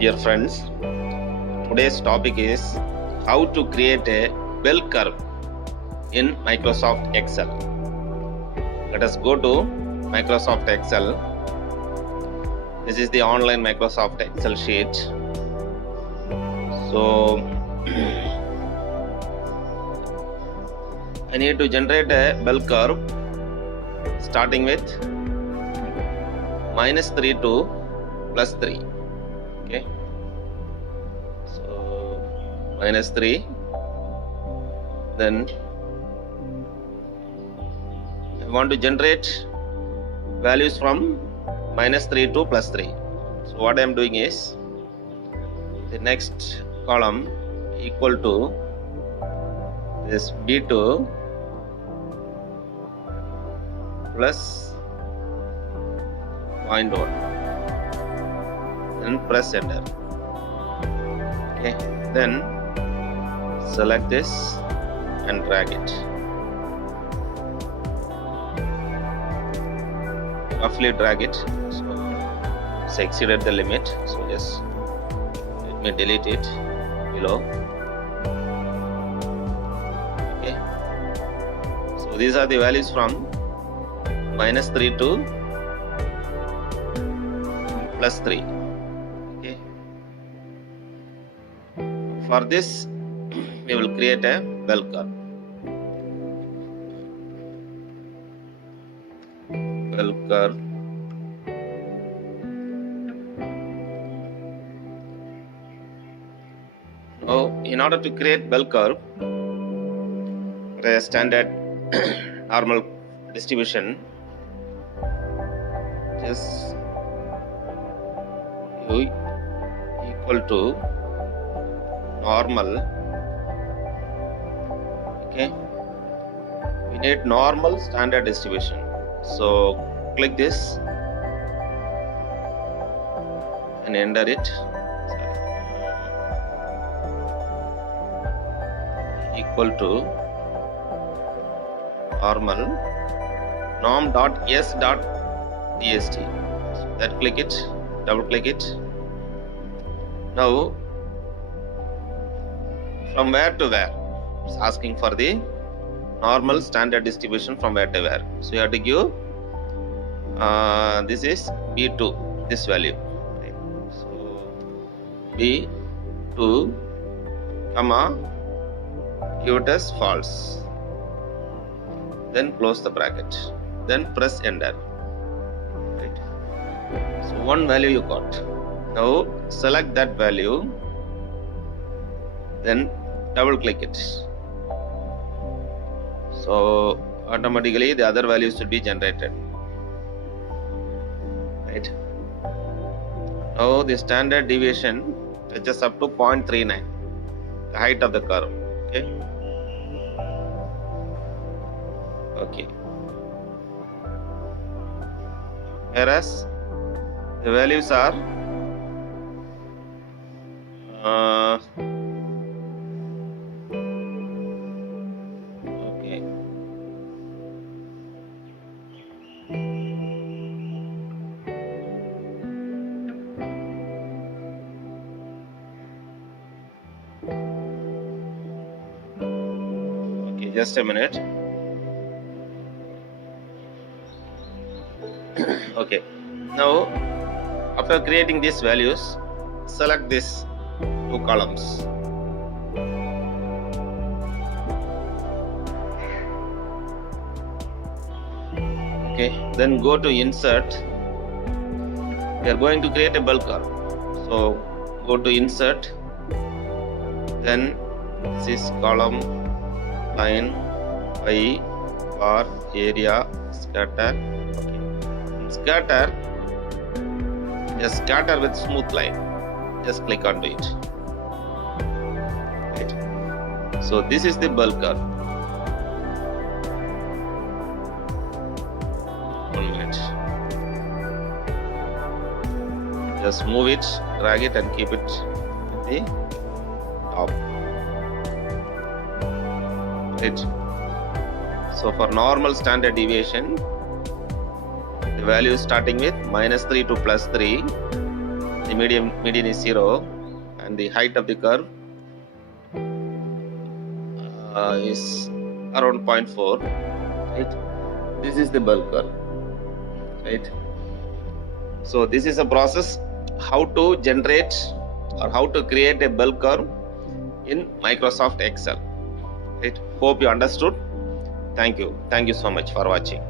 Dear friends, today's topic is how to create a bell curve in Microsoft Excel. Let us go to Microsoft Excel. This is the online Microsoft Excel sheet. So I need to generate a bell curve starting with -3 to +3. Okay, so -3, then I want to generate values from -3 to +3. So what I am doing is the next column equal to this B2 plus 0.1, then press enter. Okay, then select this and drag it. Roughly drag it. So it's exceeded the limit, so just let me delete it below. Okay, so these are the values from -3 to +3. Okay, for this we will create a bell curve. Bell curve. Now, in order to create bell curve, a standard normal distribution, just u equal to normal. Okay, we need normal standard distribution, so click this and enter it. Equal to normal norm.s.dst. So that click it, double click it. Now from where to where? It's asking for the normal standard distribution from where to where. So you have to give this is B2, this value. Right. So B2 comma, give it as false. Then close the bracket. Then press enter. Right. So one value you got. Now select that value. Then double click it. So automatically the other values should be generated. Right. Now the standard deviation touches up to 0.39, the height of the curve. Okay. Okay. Whereas the values are okay. Okay, just a minute. Okay, now after creating these values, select these two columns. Okay, then go to insert. We are going to create a bell curve, so go to insert, then this column, line, y, bar, area, scatter. Scatter, just scatter with smooth line, just click onto it. Right. So this is the bell curve. 1 minute. Just move it, drag it and keep it at the top. Right. So for normal standard deviation, the value starting with -3 to +3 the median is 0 and the height of the curve is around 0.4, right? This is the bell curve, right? So this is a process how to generate or how to create a bell curve in Microsoft Excel, right? Hope you understood. Thank you so much for watching.